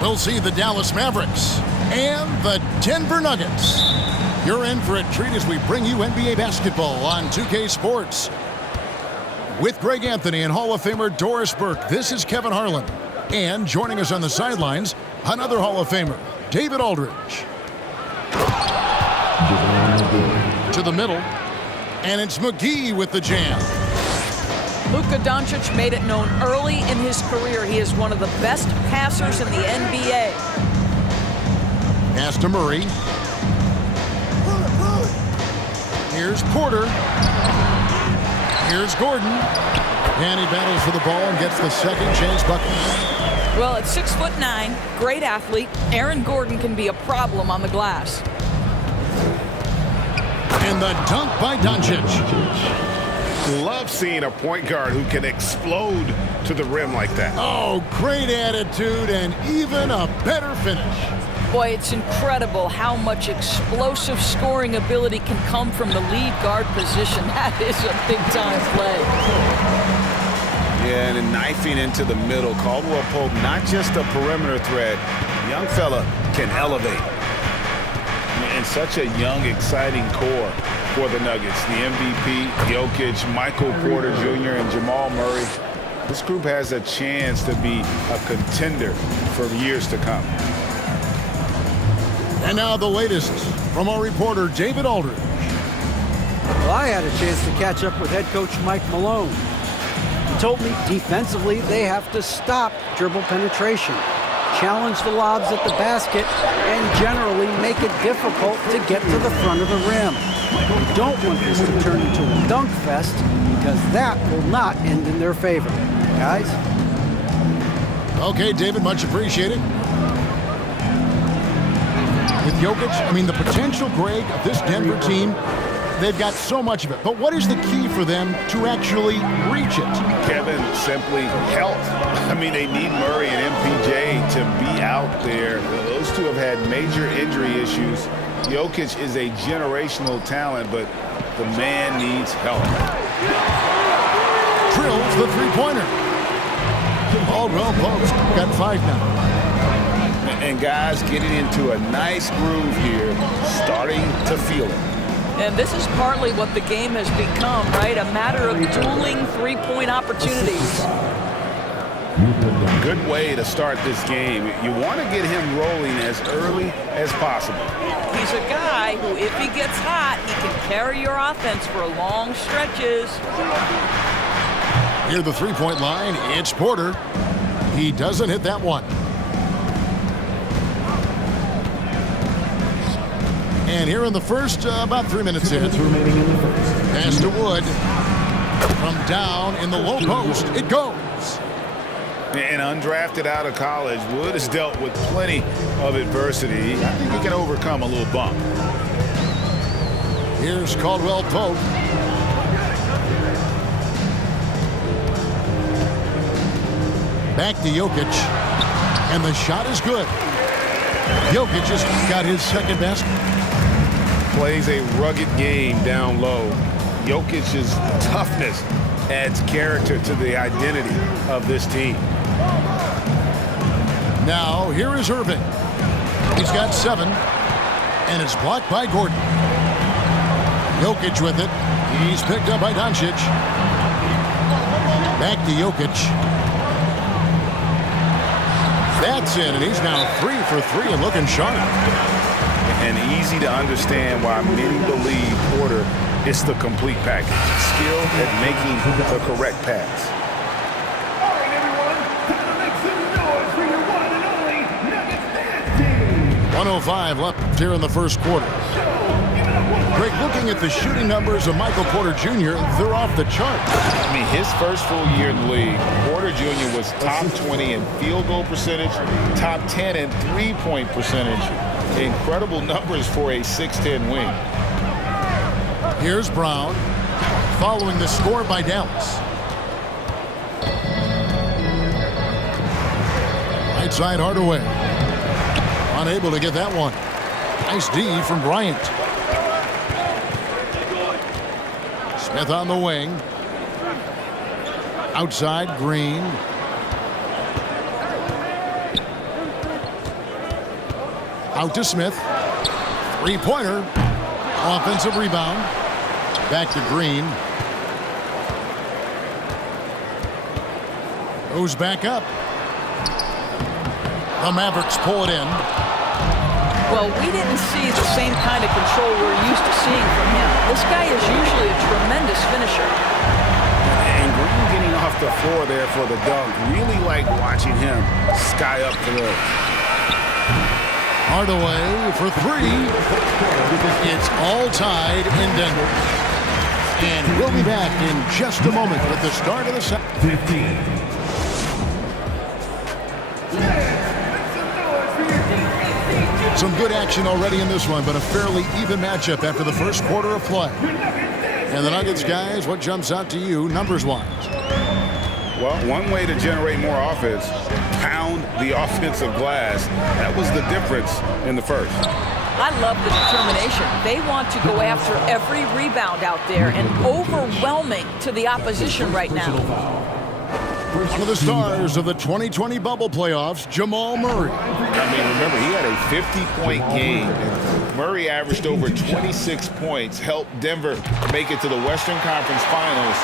We'll see the Dallas Mavericks and the Denver Nuggets. You're in for a treat as we bring you NBA basketball on 2K Sports. With Greg Anthony and Hall of Famer Doris Burke, this is Kevin Harlan. And joining us on the sidelines, another Hall of Famer, David Aldridge. To the middle, and it's McGee with the jam. Luka Doncic made it known early in his career he is one of the best passers in the NBA. Pass to Murray. Here's Porter. Here's Gordon. And he battles for the ball and gets the second chance bucket. Well, at 6'9", great athlete, Aaron Gordon can be a problem on the glass. And the dunk by Doncic. Love seeing a point guard who can explode to the rim like that. Oh, great attitude and even a better finish. Boy, it's incredible how much explosive scoring ability can come from the lead guard position. That is a big-time play. Yeah, and then knifing into the middle. Caldwell Pope, not just a perimeter threat. Young fella can elevate. And such a young, exciting core for the Nuggets. The MVP, Jokic, Michael Porter Jr., and Jamal Murray. This group has a chance to be a contender for years to come. And now the latest from our reporter, David Aldridge. Well, I had a chance to catch up with head coach Mike Malone. He told me defensively they have to stop dribble penetration, challenge the lobs at the basket, and generally make it difficult to get to the front of the rim. You don't want this to turn into a dunk fest because that will not end in their favor. Guys? Okay, David, much appreciated. With Jokic, the potential, Greg, of this Denver team, they've got so much of it. But what is the key for them to actually reach it? Kevin, simply health. They need Murray and MPJ to be out there. Those two have had major injury issues. Jokic is a generational talent, but the man needs help. Drills the three-pointer. Caldwell Pope's got 5 now. And guys getting into a nice groove here, starting to feel it. And this is partly what the game has become, right? A matter of dueling three-point opportunities. Good way to start this game. You want to get him rolling as early as possible. He's a guy who, if he gets hot, he can carry your offense for long stretches. Near the three-point line, it's Porter. He doesn't hit that one. And here in the first, about 3 minutes in. Pass to Wood. From down in the low post, it goes. And undrafted out of college, Wood has dealt with plenty of adversity. I think he can overcome a little bump. Here's Caldwell Pope. Back to Jokic. And the shot is good. Jokic has got his second basket. Plays a rugged game down low. Jokic's toughness adds character to the identity of this team. Now, here is Irving. He's got 7, and it's blocked by Gordon. Jokic with it. He's picked up by Doncic. Back to Jokic. That's in, and he's now 3 for 3 and looking sharp. And easy to understand why many believe Porter is the complete package. Skill at making the correct pass. All right, everyone, time to make some noise for your one and only Nuggets team. 105 left here in the first quarter. Greg, looking at the shooting numbers of Michael Porter Jr., they're off the charts. His first full year in the league, Porter Jr. was top 20 in field goal percentage, top 10 in three-point percentage. Incredible numbers for a 6'10 wing. Here's Brown, following the score by Dallas. Right side Hardaway. Unable to get that one. Nice D from Bryant. Smith on the wing. Outside, Green. Out to Smith. Three-pointer. Offensive rebound. Back to Green. Goes back up. The Mavericks pull it in. Well, we didn't see the same kind of control we're used to seeing from him. This guy is usually a tremendous finisher. And Green getting off the floor there for the dunk. Really like watching him sky up the road. Hardaway for three. It's all tied in Denver. And we'll be back in just a moment with the start of the second. 15. Some good action already in this one, but a fairly even matchup after the first quarter of play. And the Nuggets, guys, what jumps out to you numbers-wise? Well, one way to generate more offense, pound the offensive glass. That was the difference in the first. I love the determination. They want to go after every rebound out there and overwhelming to the opposition right now. One of the stars of the 2020 bubble playoffs, Jamal Murray. I mean, remember, he had a 50-point game. And Murray averaged over 26 points, helped Denver make it to the Western Conference Finals.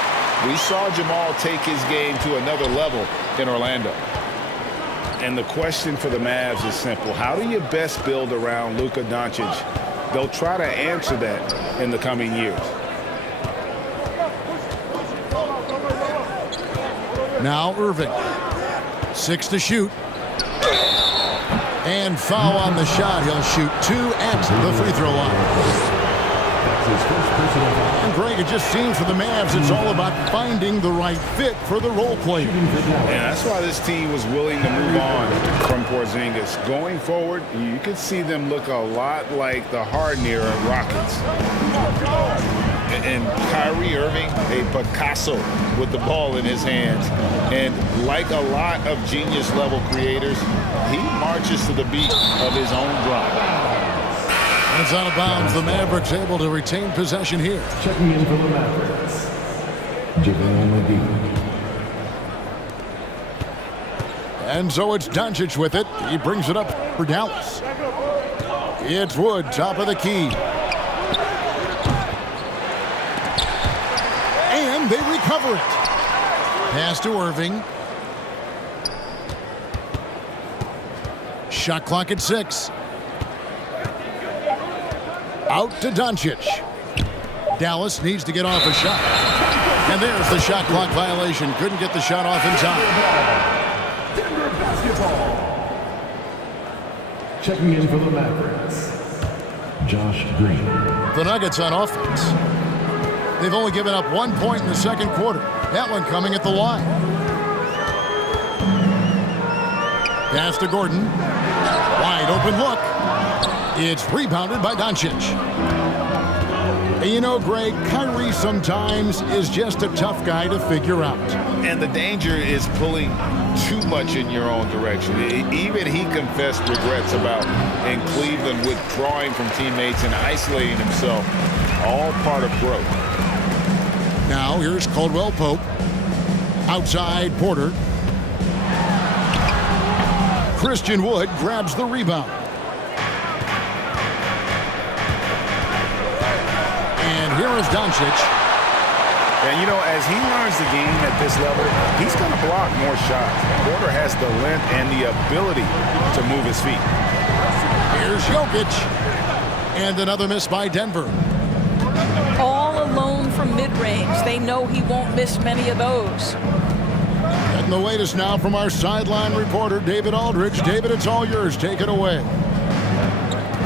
We saw Jamal take his game to another level in Orlando. And the question for the Mavs is simple. How do you best build around Luka Doncic? They'll try to answer that in the coming years. Now Irving. 6 to shoot. And foul on the shot. He'll shoot 2 at the free throw line. And Greg, it just seems for the Mavs it's all about finding the right fit for the role player. And that's why this team was willing to move on from Porzingis. Going forward, you could see them look a lot like the Harden era Rockets. And Kyrie Irving, a Picasso with the ball in his hands. And like a lot of genius-level creators, he marches to the beat of his own drum. It's out of bounds. The Mavericks able to retain possession here. Checking in for the Mavericks, JaVale McGee. And so it's Doncic with it. He brings it up for Dallas. It's Wood, top of the key. And they recover it. Pass to Irving. Shot clock at 6. Out to Doncic. Dallas needs to get off a shot. And there's the shot clock violation. Couldn't get the shot off in time. Denver basketball. Checking in for the Mavericks, Josh Green. The Nuggets on offense. They've only given up 1 point in the second quarter. That one coming at the line. Pass to Gordon. Wide open look. It's rebounded by Doncic. And you know, Greg, Kyrie sometimes is just a tough guy to figure out. And the danger is pulling too much in your own direction. Even he confessed regrets about in Cleveland withdrawing from teammates and isolating himself. All part of growth. Now here's Caldwell Pope. Outside Porter. Christian Wood grabs the rebound. And here is Doncic. And, you know, as he learns the game at this level, he's going to block more shots. Porter has the length and the ability to move his feet. Here's Jokic. And another miss by Denver. All alone from mid-range. They know he won't miss many of those. Getting the latest now from our sideline reporter, David Aldridge. David, it's all yours. Take it away.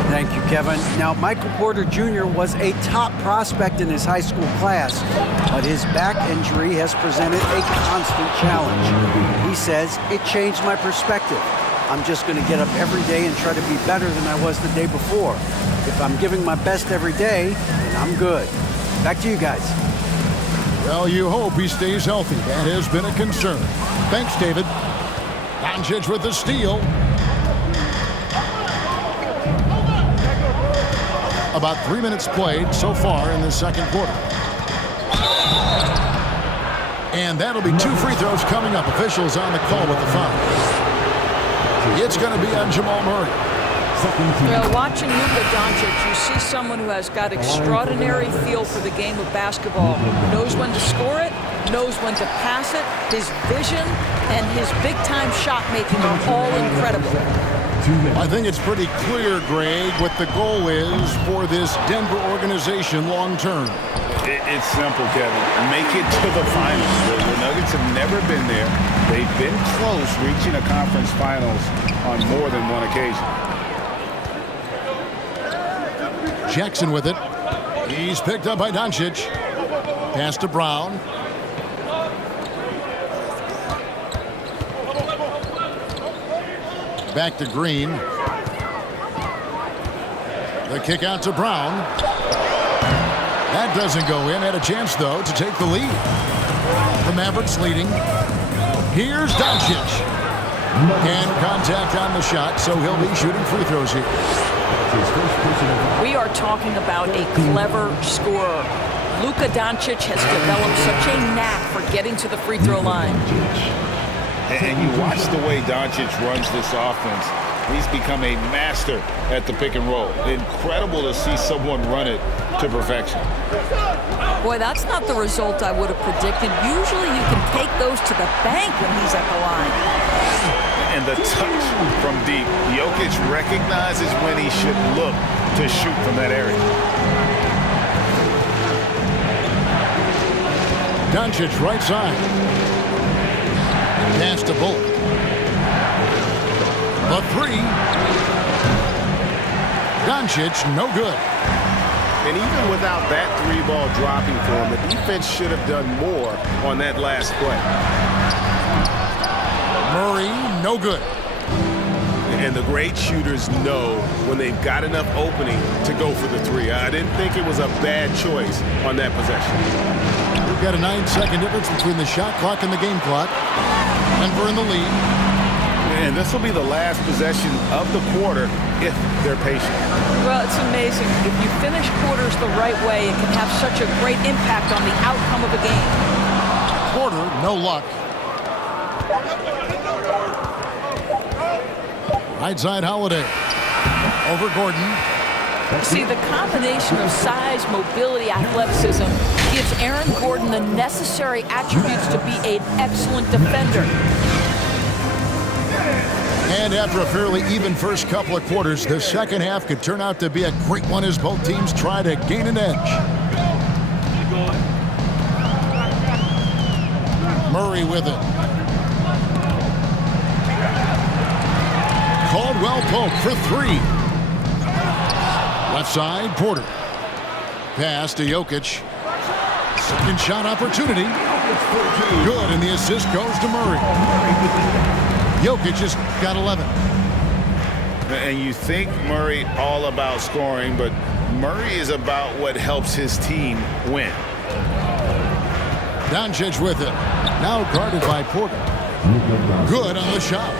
Thank you, Kevin. Now, Michael Porter Jr. was a top prospect in his high school class, but his back injury has presented a constant challenge. He says, it changed my perspective. I'm just going to get up every day and try to be better than I was the day before. If I'm giving my best every day, then I'm good. Back to you guys. Well, you hope he stays healthy. That has been a concern. Thanks, David. Doncic with the steal. About 3 minutes played so far in the second quarter. And that'll be 2 free throws coming up. Officials on the call with the foul. It's going to be on Jamal Murray. Well, watching Luka Doncic, you see someone who has got extraordinary feel for the game of basketball. Knows when to score it, knows when to pass it. His vision and his big-time shot making are all incredible. I think it's pretty clear, Greg, what the goal is for this Denver organization long term. It's simple, Kevin. Make it to the finals. The Nuggets have never been there. They've been close reaching a conference finals on more than one occasion. Jackson with it. He's picked up by Doncic. Pass to Brown. Back to Green. The kick out to Brown. That doesn't go in. Had a chance, though, to take the lead. The Mavericks leading. Here's Doncic. And contact on the shot, so he'll be shooting free throws here. We are talking about a clever scorer. Luka Doncic has developed such a knack for getting to the free throw line. And you watch the way Doncic runs this offense. He's become a master at the pick and roll. Incredible to see someone run it to perfection. Boy, that's not the result I would have predicted. Usually you can take those to the bank when he's at the line. And the touch from deep. Jokic recognizes when he should look to shoot from that area. Doncic right side. Pass to Bullock. The three. Doncic, no good. And even without that three ball dropping for him, the defense should have done more on that last play. Murray, no good. And the great shooters know when they've got enough opening to go for the three. I didn't think it was a bad choice on that possession. We've got a 9-second difference between the shot clock and the game clock. Denver in the lead. And this will be the last possession of the quarter if they're patient. Well, it's amazing. If you finish quarters the right way, it can have such a great impact on the outcome of a game. Quarter, no luck. Right side Holiday. Over Gordon. See, the combination of size, mobility, athleticism gives Aaron Gordon the necessary attributes to be an excellent defender. And after a fairly even first couple of quarters, the second half could turn out to be a great one as both teams try to gain an edge. Murray with it. Caldwell Pope for three. Left side, Porter. Pass to Jokic. Second shot opportunity. Good, and the assist goes to Murray. Jokic just got 11. And you think Murray all about scoring, but Murray is about what helps his team win. Doncic with it. Now guarded by Porter. Good on the shot.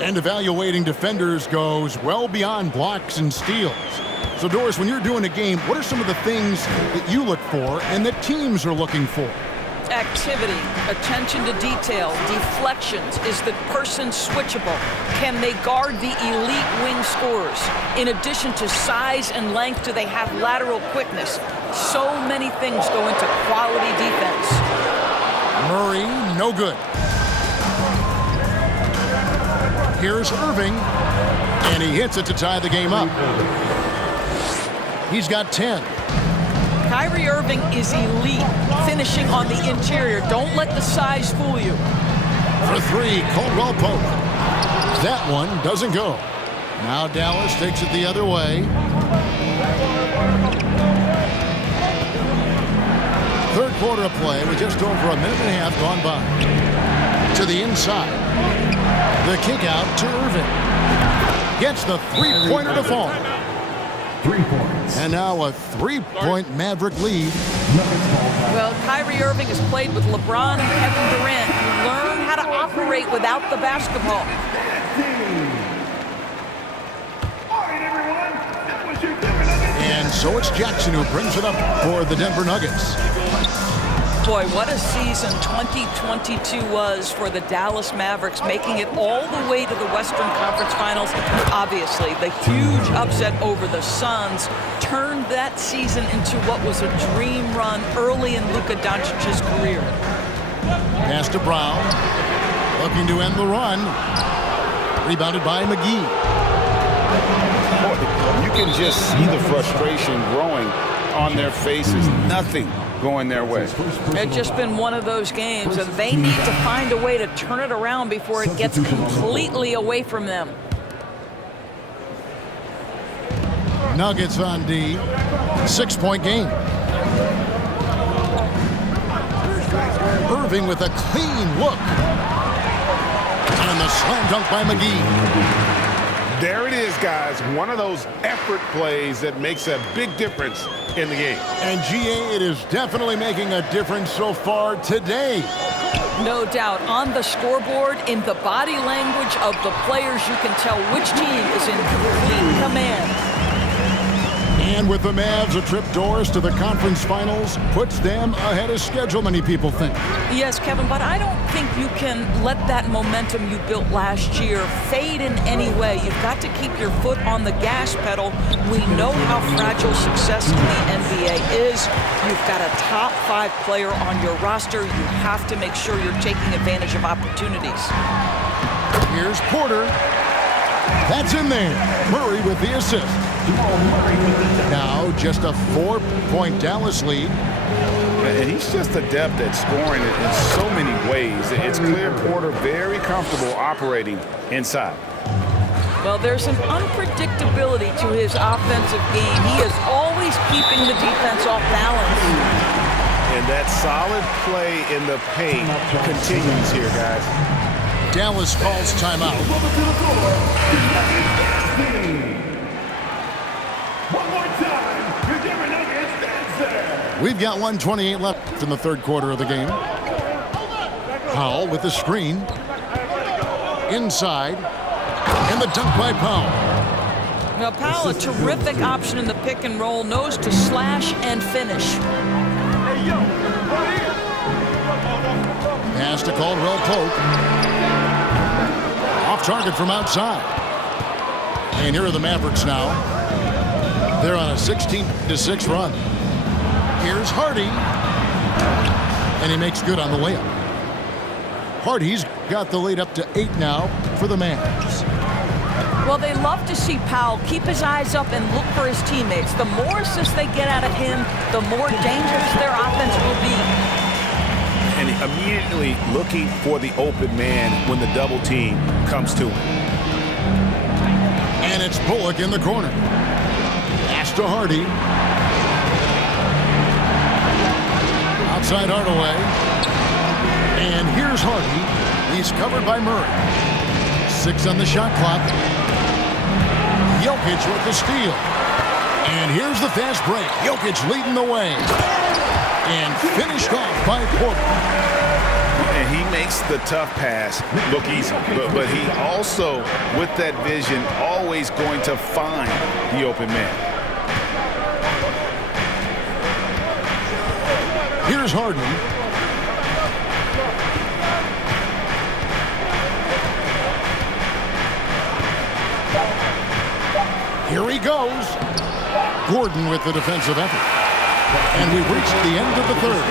And evaluating defenders goes well beyond blocks and steals. So, Doris, when you're doing a game, what are some of the things that you look for and that teams are looking for? Activity, attention to detail, deflections. Is the person switchable? Can they guard the elite wing scorers? In addition to size and length, do they have lateral quickness? So many things go into quality defense. Murray, no good. Here's Irving, and he hits it to tie the game up. He's got 10. Kyrie Irving is elite, finishing on the interior. Don't let the size fool you. For three, Caldwell Pope. That one doesn't go. Now Dallas takes it the other way. Third quarter of play with just over a minute and a half gone by. To the inside. The kick out to Irving. Gets the three-pointer to fall. 3 points. And now a three-point Maverick lead. Well, Kyrie Irving has played with LeBron and Kevin Durant, who learn how to operate without the basketball. All right, everyone. That was your Denver Nuggets. And so it's Jackson who brings it up for the Denver Nuggets. Boy, what a season 2022 was for the Dallas Mavericks, making it all the way to the Western Conference Finals. Obviously, the huge upset over the Suns turned that season into what was a dream run early in Luka Doncic's career. Pass to Brown. Looking to end the run. Rebounded by McGee. Boy, you can just see the frustration growing on their faces. Nothing going their way. It's just been one of those games, and they need to find a way to turn it around before it gets completely away from them. Nuggets on D. 6-point game. Irving with a clean look. And the slam dunk by McGee. There it is, guys. One of those effort plays that makes a big difference in the game. And GA, it is definitely making a difference so far today. No doubt. On the scoreboard, in the body language of the players, you can tell which team is in complete command. And with the Mavs a trip doors to the conference finals, puts them ahead of schedule, many people think. Yes, Kevin, but I don't think you can let that momentum you built last year fade in any way. You've got to keep your foot on the gas pedal. We know how fragile success in the NBA is. You've got a top 5 player on your roster. You have to make sure you're taking advantage of opportunities. Here's Porter. That's in there. Murray with the assist. Now just a 4-point Dallas lead. And he's just adept at scoring in so many ways. It's clear Porter very comfortable operating inside. Well, there's an unpredictability to his offensive game. He is always keeping the defense off balance. And that solid play in the paint continues here, guys. Dallas calls timeout. One more time, your Denver Nuggets answer. We've got 1:28 left in the third quarter of the game. Powell with the screen. Inside. And the dunk by Powell. Now, Powell, a terrific option in the pick and roll, knows to slash and finish. Pass to Caldwell Pope. Off target from outside. And here are the Mavericks now. They're on a 16-6 run. Here's Hardy. And he makes good on the layup. Hardy's got the lead up to 8 now for the Mavs. Well, they love to see Powell keep his eyes up and look for his teammates. The more assists they get out of him, the more dangerous their offense will be. And immediately looking for the open man when the double team comes to him. And it's Bullock in the corner. Pass to Hardy. Outside Hardaway. And here's Hardy. He's covered by Murray. 6 on the shot clock. Jokic with the steal. And here's the fast break. Jokic leading the way. And finished off by Porter. And he makes the tough pass look easy. But he also, with that vision, always going to find the open man. Here's Harden. Here he goes. Gordon with the defensive effort. And we've reached the end of the third.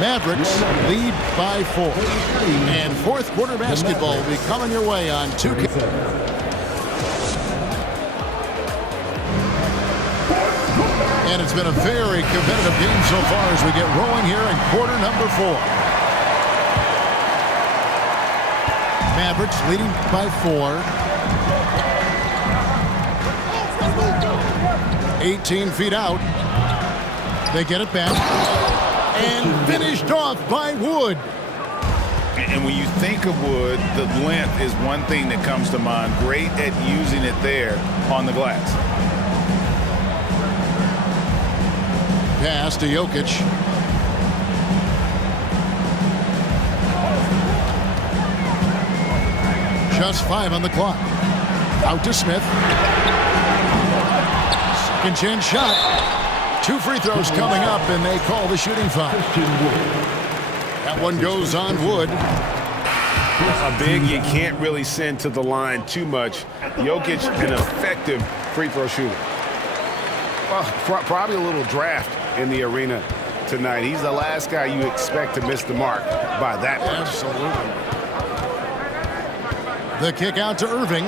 Mavericks lead by 4. And fourth quarter basketball will be coming your way on 2K. And it's been a very competitive game so far as we get rolling here in quarter number 4. Mavericks leading by 4. 18 feet out. They get it back. And finished off by Wood. And when you think of Wood, the length is one thing that comes to mind. Great at using it there on the glass. Pass to Jokic. Just 5 on the clock. Out to Smith. Second chance shot. 2 free throws coming up, and they call the shooting foul. That one goes on Wood. A big you can't really send to the line too much. Jokic, an effective free throw shooter. Well, probably a little draft in the arena tonight. He's the last guy you expect to miss the mark by that much. Absolutely. The kick out to Irving.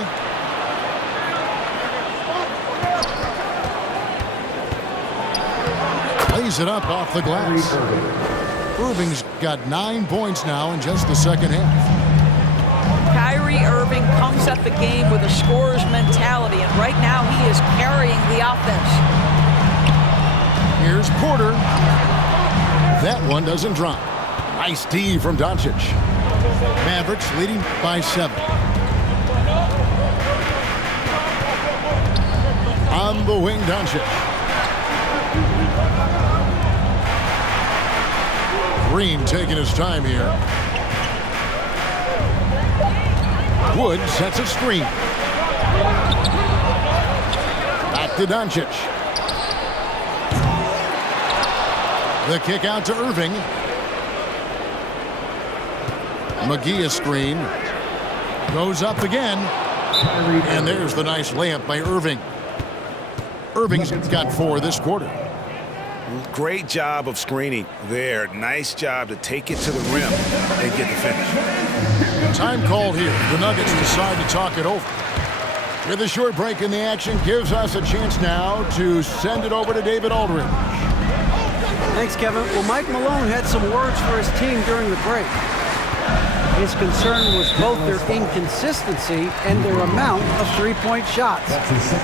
Lays it up off the glass. Irving's got 9 points now in just the second half. Kyrie Irving comes at the game with a scorer's mentality, and right now he is carrying the offense. Here's Porter. That one doesn't drop. Nice D from Doncic. Mavericks leading by 7. On the wing, Doncic. Green taking his time here. Wood sets a screen. Back to Doncic. The kick out to Irving. McGee a screen. Goes up again. And there's the nice layup by Irving. Irving's got 4 this quarter. Great job of screening there. Nice job to take it to the rim and get the finish. Time called here. The Nuggets decide to talk it over. With a short break in the action, gives us a chance now to send it over to David Aldridge. Thanks, Kevin. Well, Mike Malone had some words for his team during the break. His concern was both their inconsistency and their amount of three-point shots.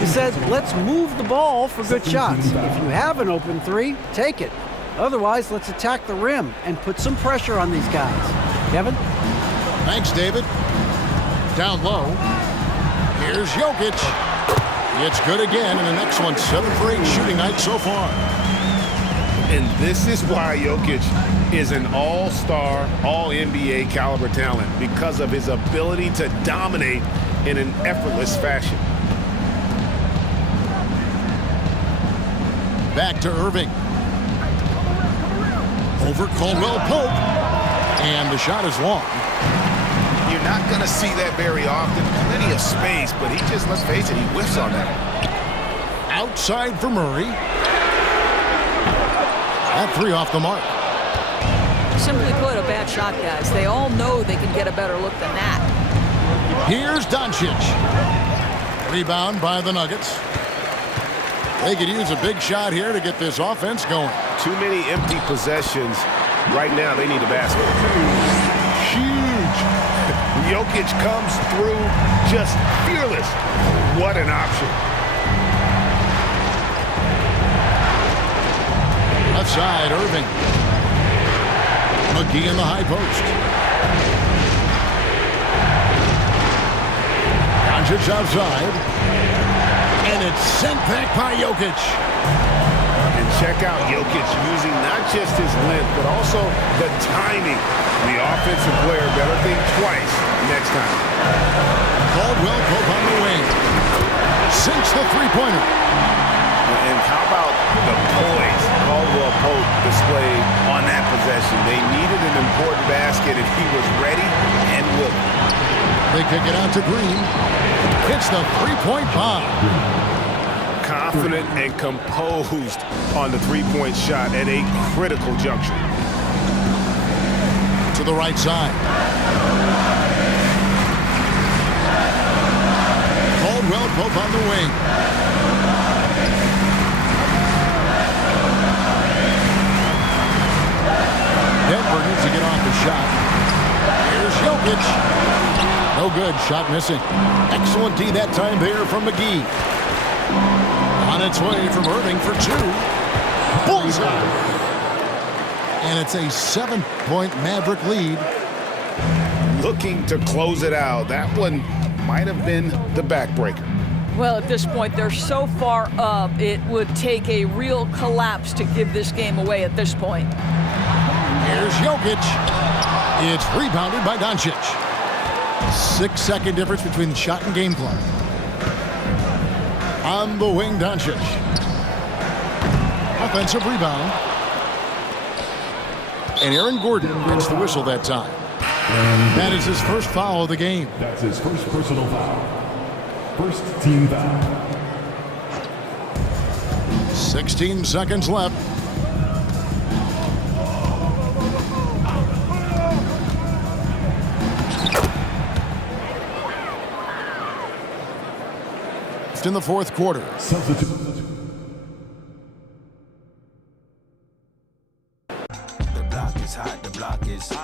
He said, let's move the ball for good shots. If you have an open 3, take it. Otherwise, let's attack the rim and put some pressure on these guys. Kevin? Thanks, David. Down low. Here's Jokic. It's good again, and an excellent 7 for 8 shooting night so far. And this is why Jokic is an all-star, all-NBA caliber talent, because of his ability to dominate in an effortless fashion. Back to Irving. Over Caldwell Pope. And the shot is long. You're not going to see that very often. Plenty of space, but he just, let's face it, he whiffs on that. Outside for Murray. That 3 off the mark. Simply put, a bad shot, guys. They all know they can get a better look than that. Here's Doncic. Rebound by the Nuggets. They could use a big shot here to get this offense going. Too many empty possessions. Right now, they need a basket. Huge. Jokic comes through just fearless. What an option. Left side, Irving. McGee in the high post. Doncic outside. And it's sent back by Jokic. And check out Jokic using not just his length, but also the timing. The offensive player better think twice next time. Caldwell Pope on the wing. Sinks the three-pointer. And how about the poise Caldwell Pope displayed on that possession? They needed an important basket, and he was ready and willing. They kick it out to Green. Hits the three-point bomb. Confident and composed on the three-point shot at a critical juncture. To the right side. Caldwell Pope on the wing. Denver needs to get off the shot. Here's Jokic. No good. Shot missing. Excellent D that time there from McGee. On its way from Irving for 2. Bullseye. And it's a 7-point Maverick lead. Looking to close it out. That one might have been the backbreaker. Well, at this point, they're so far up, it would take a real collapse to give this game away at this point. Here's Jokic. It's rebounded by Doncic. 6-second difference between the shot and game clock. On the wing, Doncic. offensive rebound. And Aaron Gordon gets the whistle that time. That is his first foul of the game. That's his first personal foul. First team foul. 16 seconds left. In the fourth quarter. Substitute. The block is hot, the block is hot.